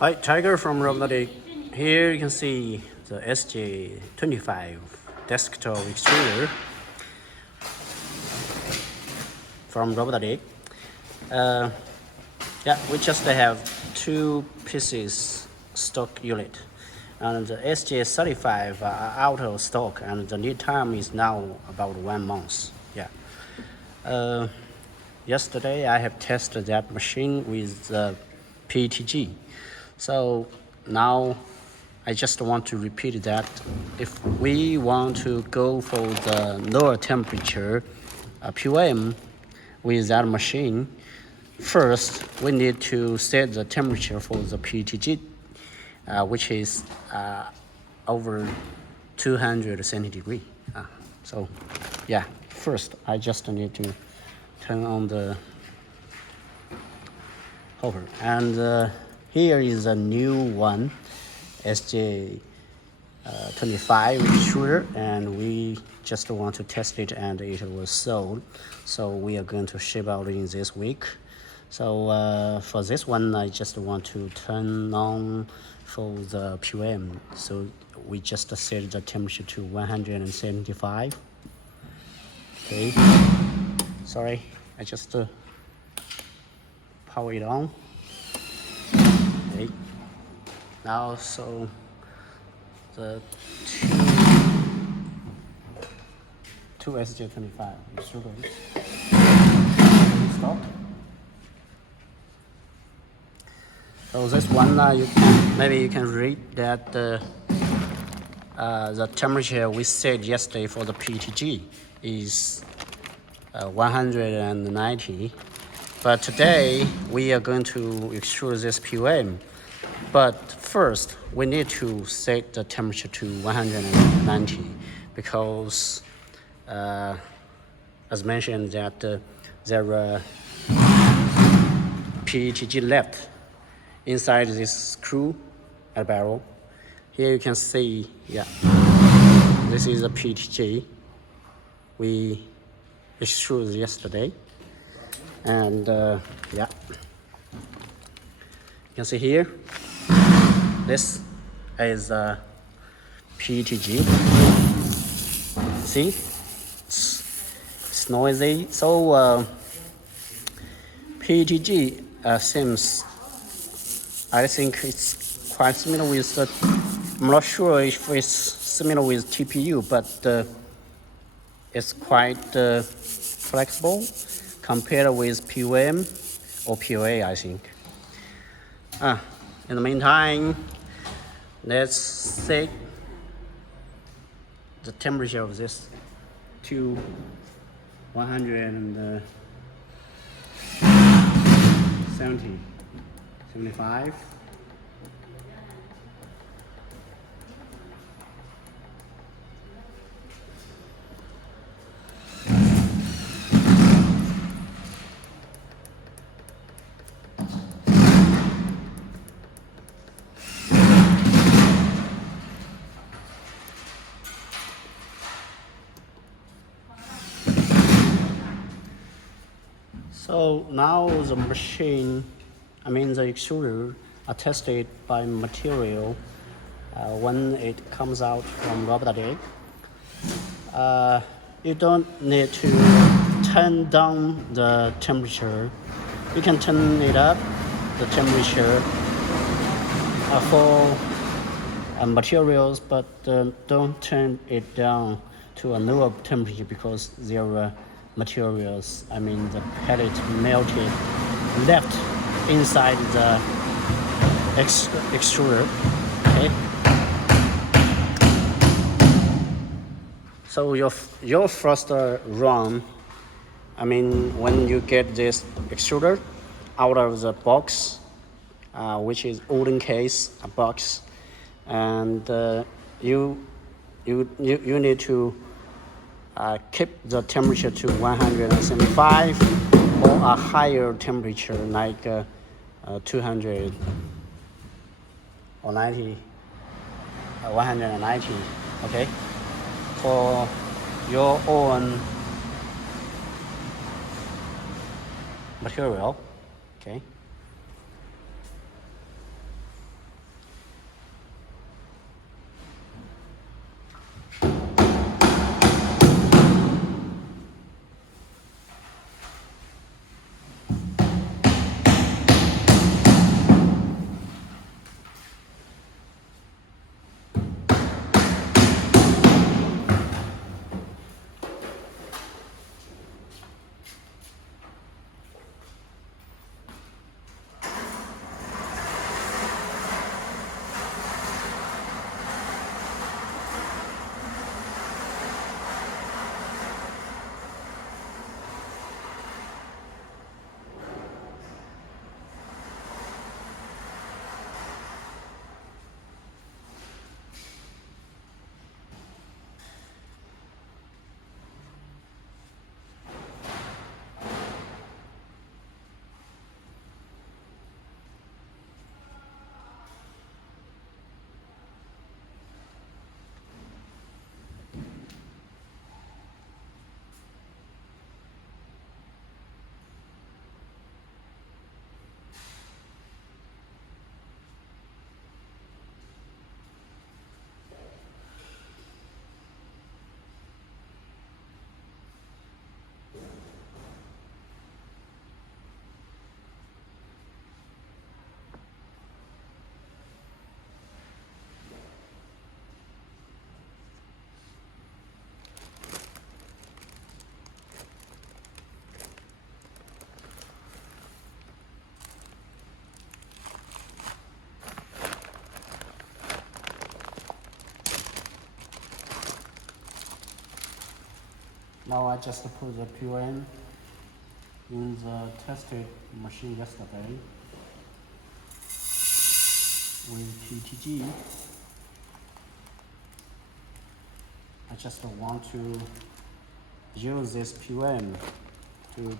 Hi, Tiger from RobotDigg. Here you can see the SJ25 desktop extruder from RobotDigg. Yeah, we just have 2 pieces stock unit, and the SJ35 are out of stock, and the lead time is now about 1 month. Yeah. Yesterday I have tested that machine with PETG. So now I just want to repeat that if we want to go for the lower temperature POM with that machine, first we need to set the temperature for the PETG, which is over 200 centigrade. So yeah, first I just need to turn on the hover, and here is a new one, SJ25 extruder, and we just want to test it, and it was sold, so we are going to ship out in this week. So for this one, I just want to turn on for the POM. So we just set the temperature to 175. Okay. Sorry, I just power it on. Okay. Now, so the two SJ25 extruders stopped. So this one, maybe you can read that the temperature we set yesterday for the PETG is 190, but today we are going to extrude this POM. But first, we need to set the temperature to 190 because, as mentioned, that there are PETG left inside this screw at barrel. Here you can see, yeah, this is a PETG we extruded yesterday, and yeah, you can see here. This is a PETG. See, it's noisy. So PETG seems, I think it's quite similar with. I'm not sure if it's similar with TPU, but it's quite flexible compared with POM or POA, I think. In the meantime, let's set the temperature of this to 175. So now the machine, the extruder, are tested by material when it comes out from RobotDigg. You don't need to turn down the temperature. You can turn it up, the temperature for materials, but don't turn it down to a lower temperature because there are materials, the pellet melted left inside the extruder. Okay. So your first run, when you get this extruder out of the box, which is olden case a box, and you need to keep the temperature to 175 or a higher temperature like 200 or 90, 190, okay, for your own material, okay. Now I just put the POM in the tested machine yesterday with PETG. I just want to use this POM to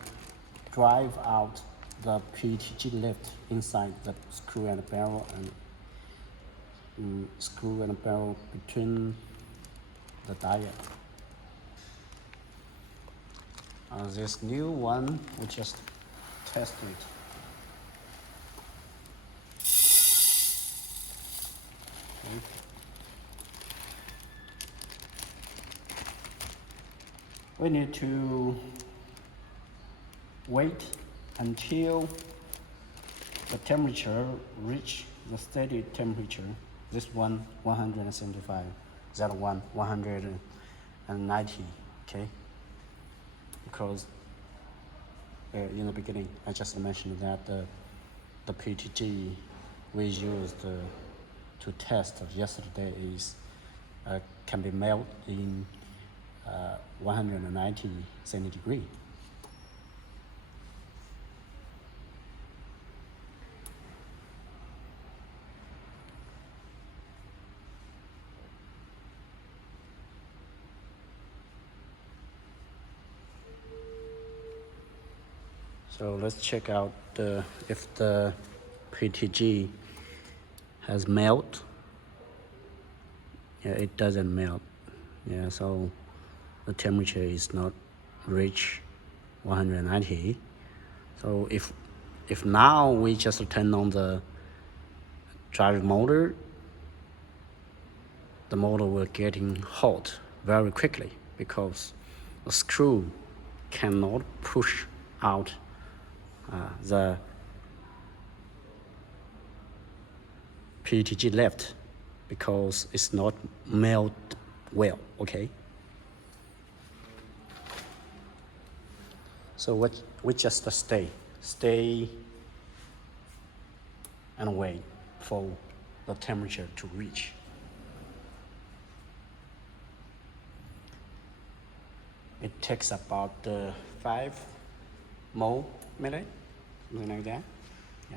drive out the PETG lift inside the screw and barrel and screw and barrel between the diet. This new one, we just test it. Okay. We need to wait until the temperature reach the steady temperature. This one 175, that one 190, okay? Because in the beginning I just mentioned that the PETG we used to test yesterday is can be melted in 190 centigrade. So let's check out if the PETG has melt. Yeah, it doesn't melt. Yeah, so the temperature is not reach 190. So if now we just turn on the drive motor, the motor will getting hot very quickly because the screw cannot push out the PETG left because it's not melt well, okay? So we just stay and wait for the temperature to reach. It takes about 5 more minutes, something like that. Yeah.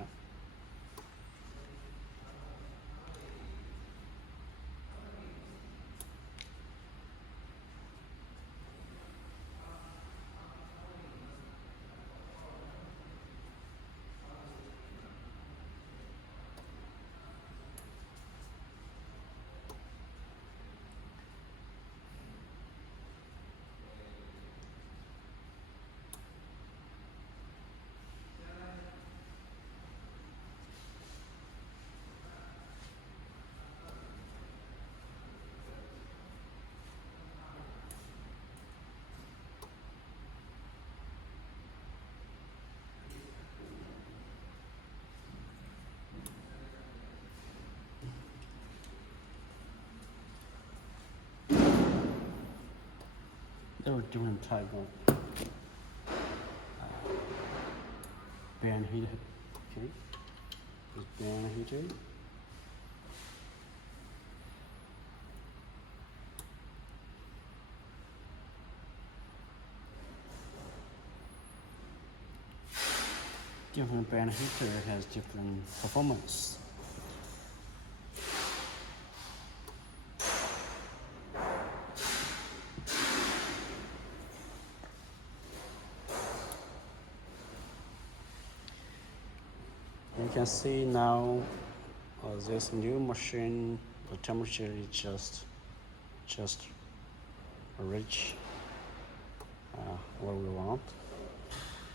There are different type of band heater. Okay, this band heater. Different band heater has different performance. You can see now this new machine, the temperature is just reach where we want,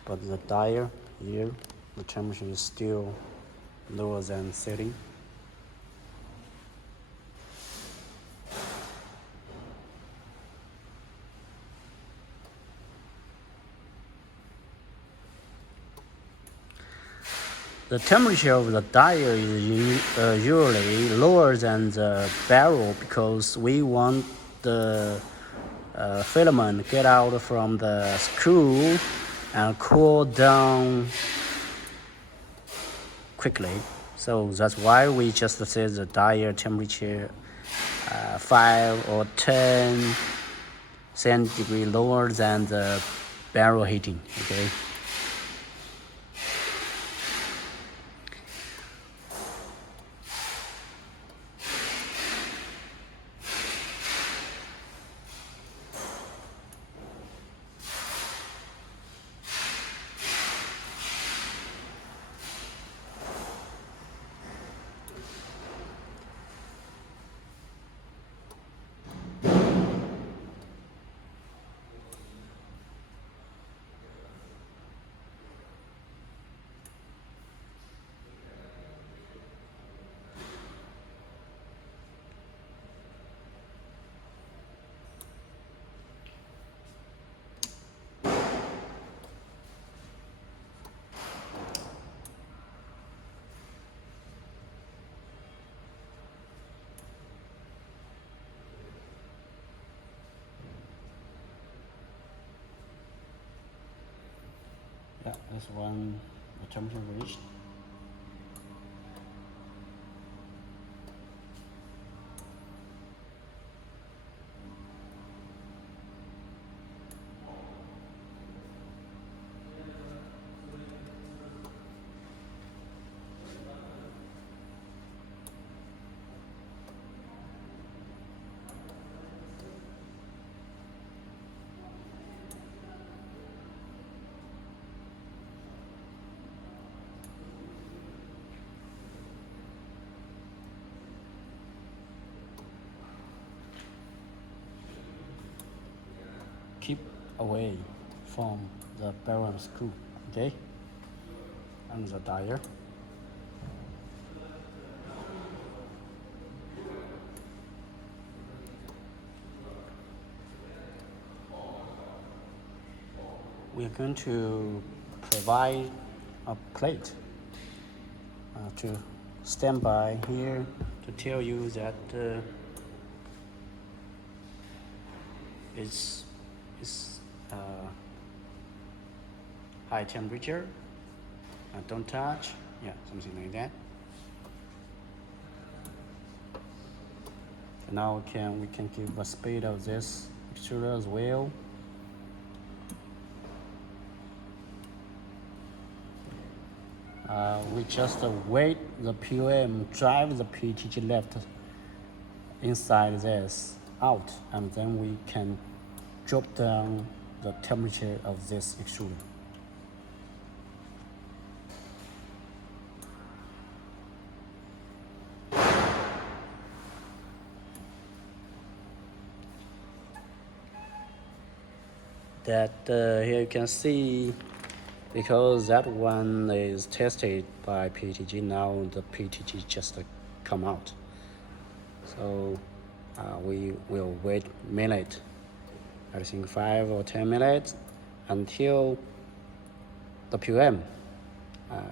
but the dial here, the temperature is still lower than setting. The temperature of the dial is usually lower than the barrel because we want the filament get out from the screw and cool down quickly. So that's why we just set the dial temperature 5 or 10 centigrade lower than the barrel heating, okay? Yeah, this one, the temperature reached. Keep away from the barrel and screw, okay? And the dial. We are going to provide a plate to stand by here to tell you that it's high temperature, don't touch, yeah, something like that. So now we can give a speed of this extruder as well. We just wait the POM drive the PETG left inside this out, and then we can drop down the temperature of this extruder. That here you can see, because that one is tested by PETG, now the PETG just come out. So we will wait a minute, I think 5 or 10 minutes, until the POM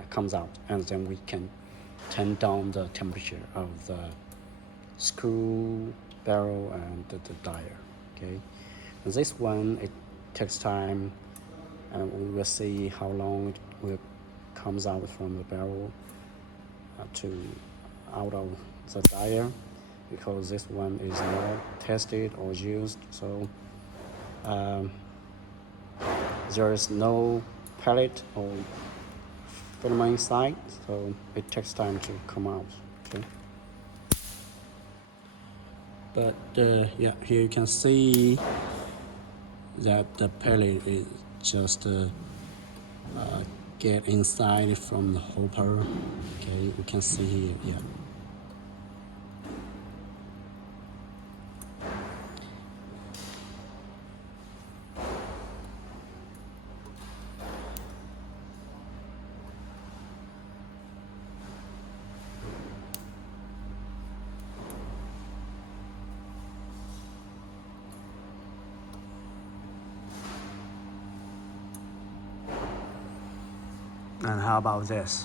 comes out, and then we can turn down the temperature of the screw, barrel, and the dial, okay? And this one, it takes time, and we will see how long it will comes out from the barrel out of the dial, because this one is not tested or used, so there is no pellet or filament inside, so it takes time to come out, okay? But yeah, here you can see that the pellet is just get inside from the hopper, okay? You can see here, yeah. And how about this?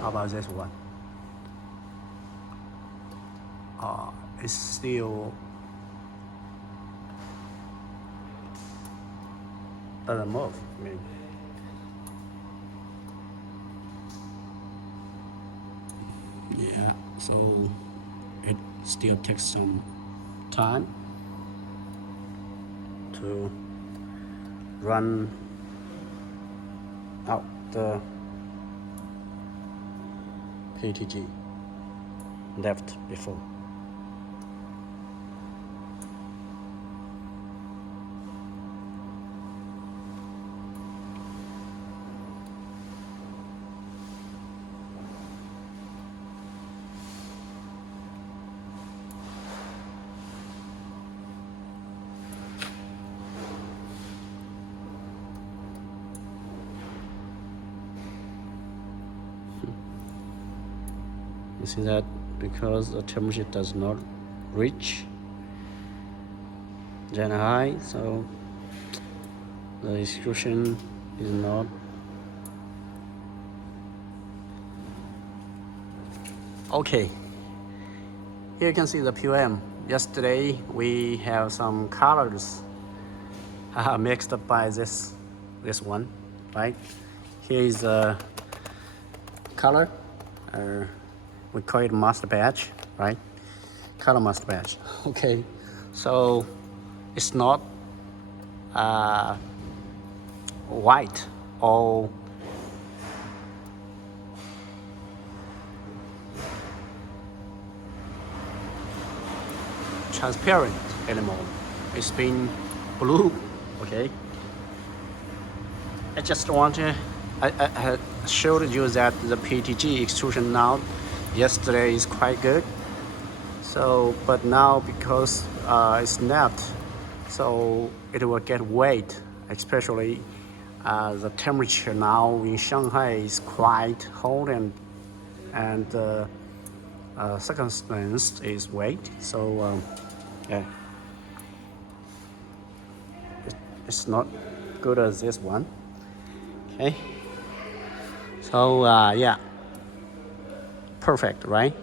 How about this one? It's still doesn't move. I mean, yeah, so it still takes some time to run out the PETG left before. You see that because the temperature does not reach that high, so the extrusion is not okay. Here you can see the POM. Yesterday we have some colors mixed up by this one, right? Here is the color. We call it masterbatch, right? Color masterbatch. Okay, so it's not white or transparent anymore. It's been blue. Okay. I just want to. I showed you that the PETG extrusion now yesterday is quite good. So, but now because it's not, so it will get wet, especially the temperature now in Shanghai is quite hot and circumstance is wet. So yeah, it's not good as this one. Okay. So yeah, perfect, right?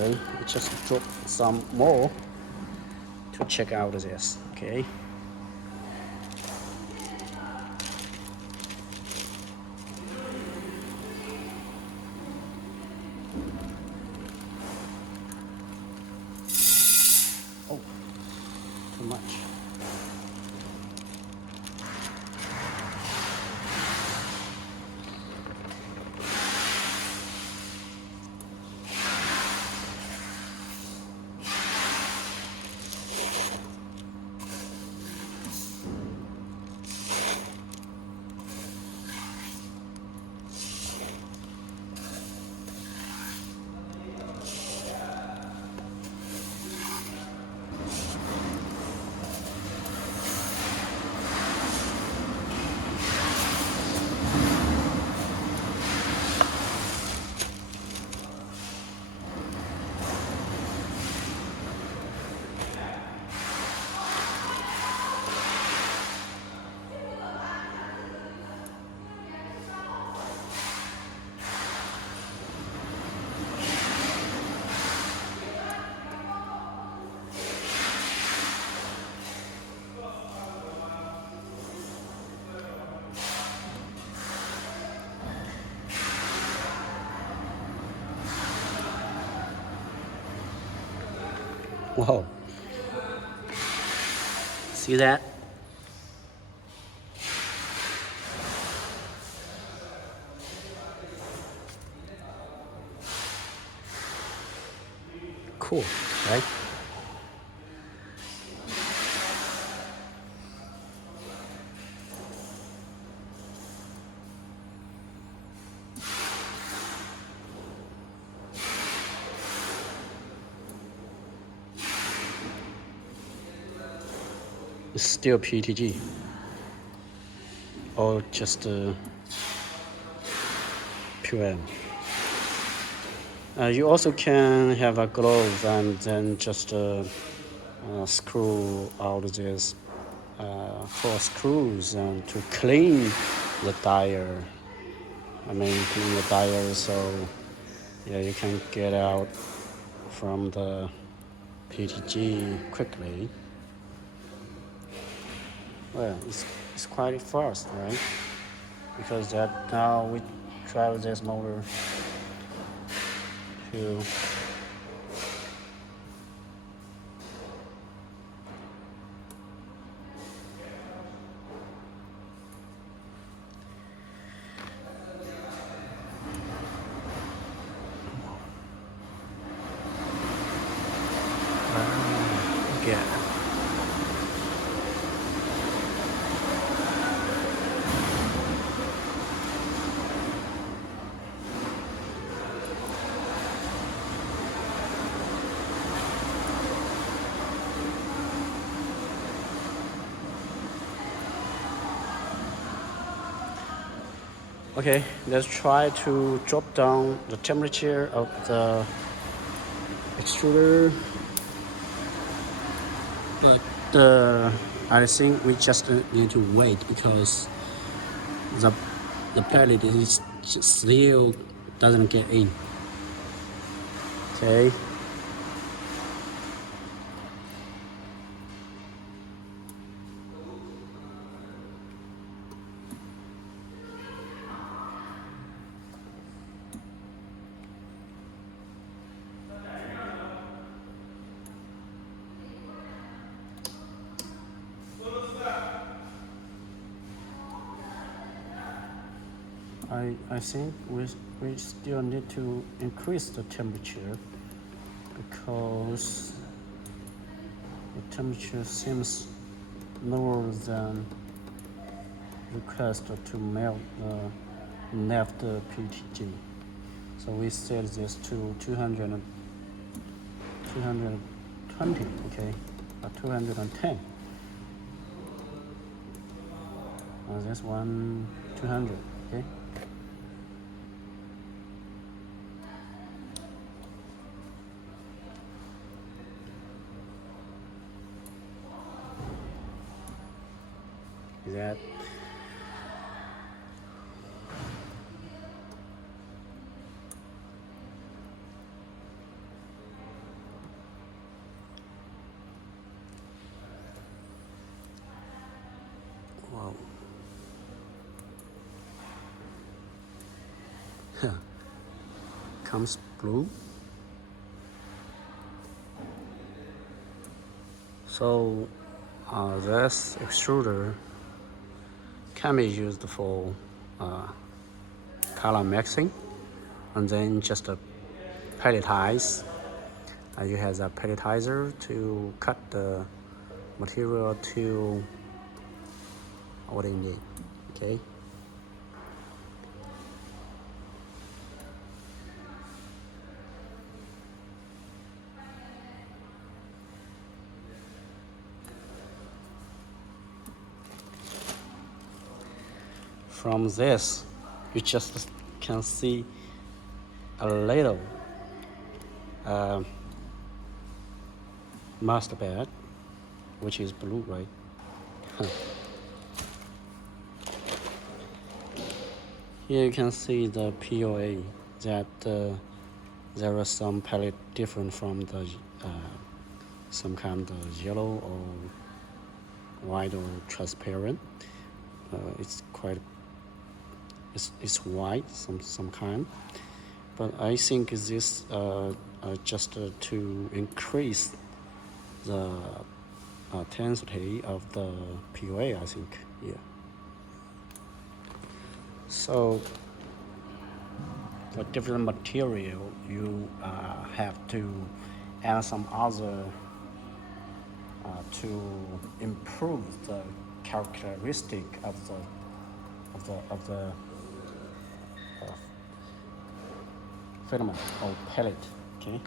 Okay, we just drop some more to check out this. Okay. Oh, too much. Whoa. See that? Cool, right? It's still PETG or just POM. You also can have a glove and then just screw out this 4 screws and to clean the dial. Clean the dial so yeah, you can get out from the PETG quickly. Well, it's quite fast, right? Because that now we drive this motor to yeah. Okay, let's try to drop down the temperature of the extruder. But I think we just need to wait because the pellet is still doesn't get in. Okay. I think we still need to increase the temperature because the temperature seems lower than request to melt the left PETG. So we set this to 220, okay, or 210. This one 200, okay. That wow. Comes blue. So this extruder can be used for color mixing and then just pelletize. You have a pelletizer to cut the material to what you need, okay? From this, you just can see a little masterbatch, which is blue, right? Here you can see the POA that there are some pellet different from the some kind of yellow or white or transparent. It's quite it's white some kind, but I think this just to increase the intensity of the POA, I think, yeah. So for different material, you have to add some other to improve the characteristic of the filament or pellet, okay?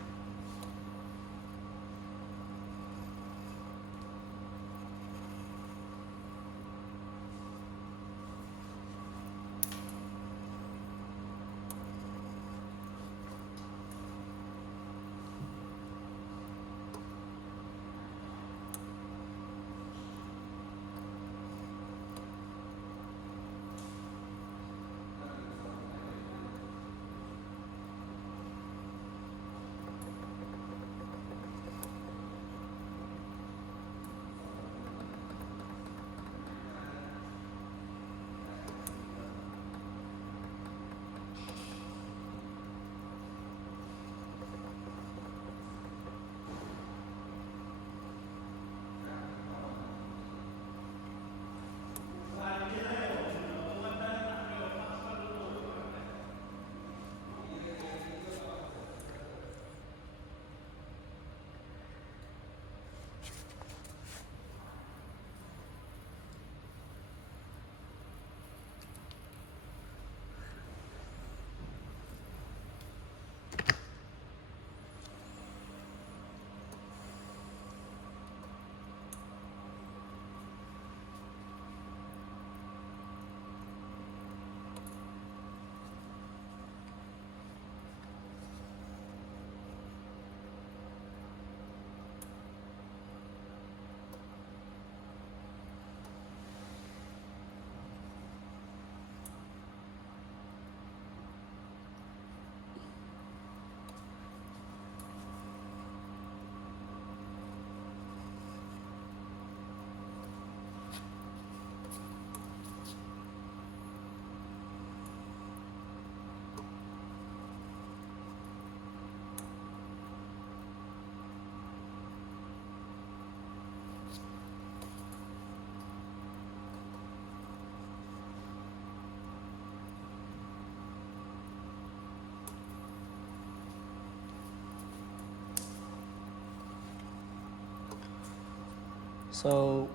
So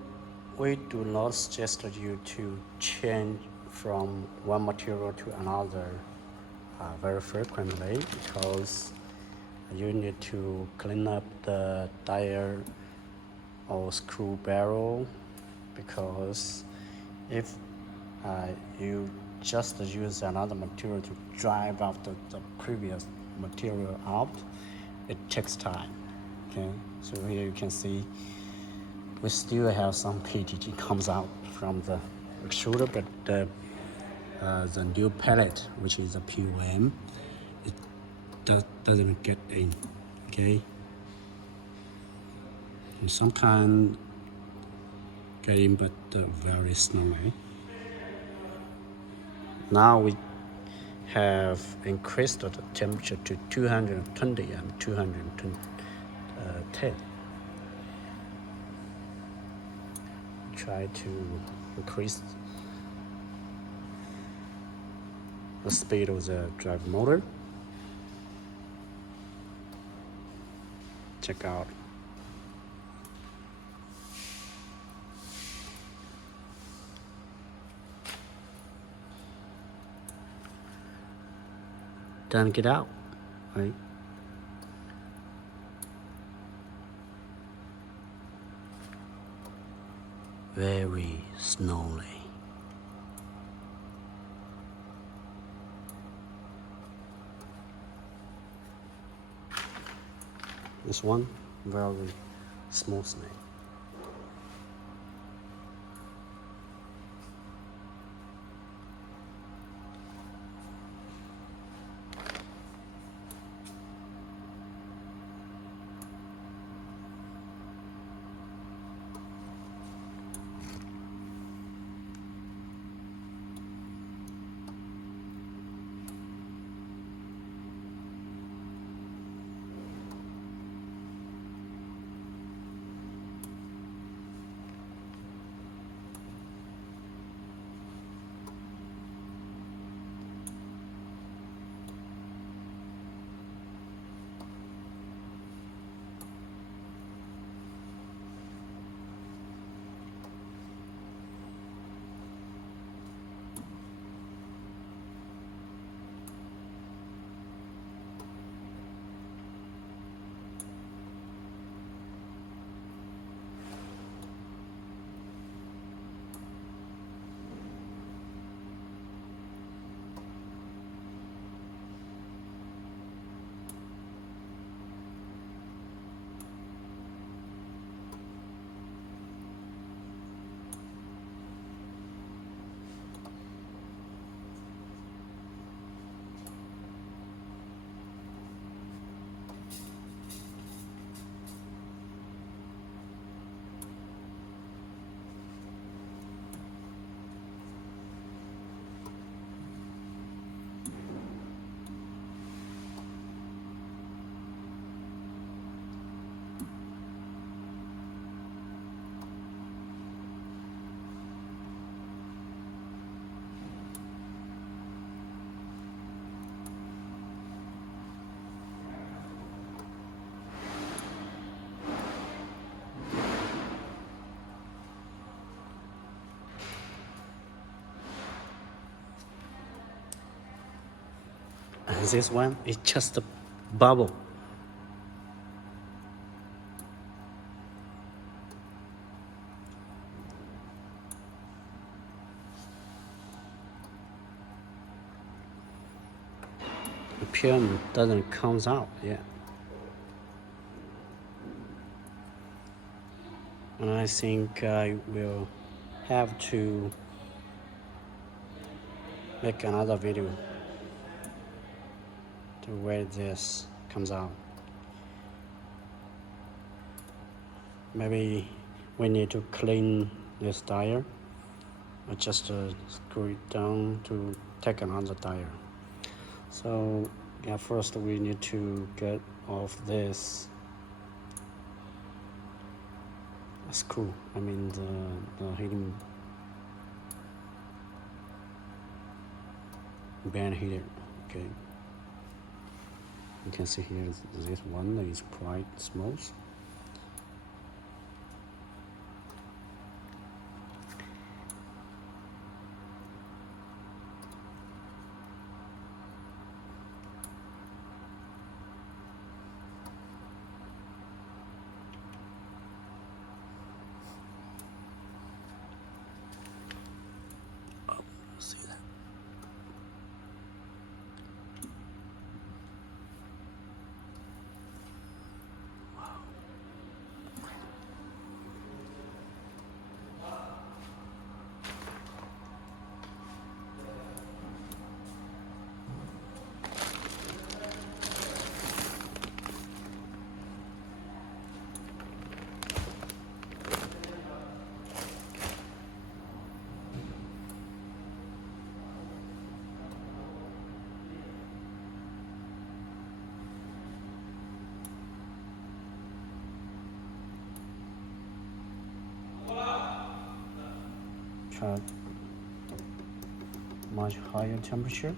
we do not suggest you to change from one material to another very frequently, because you need to clean up the tire or screw barrel, because if you just use another material to drive out the previous material out, it takes time. Okay, so here you can see we still have some PETG comes out from the extruder, but the new pellet, which is a POM, it doesn't get in. Okay, and some kind get in, but very slowly. Now we have increased the temperature to 220 and 210. Try to increase the speed of the drive motor. Check out. Then get out, right? Very slowly. This one, very smoothly. And this one is just a bubble. The PM doesn't come out yet. And I think I will have to make another video to where this comes out. Maybe we need to clean this tire, or just screw it down to take another tire. So yeah, first we need to get off this screw, I mean the hidden band here. Okay, you can see here this one is quite smooth. Wechat much higher temperature.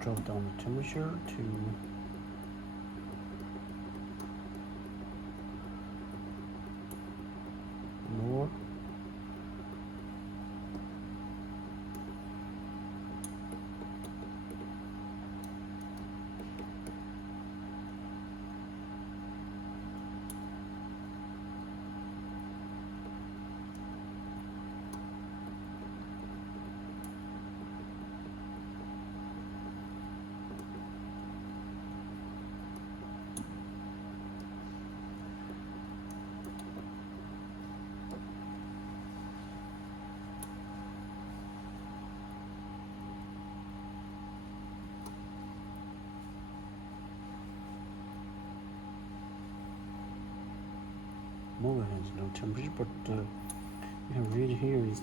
Drop down the temperature to more. Motor has no temperature, but you can read here is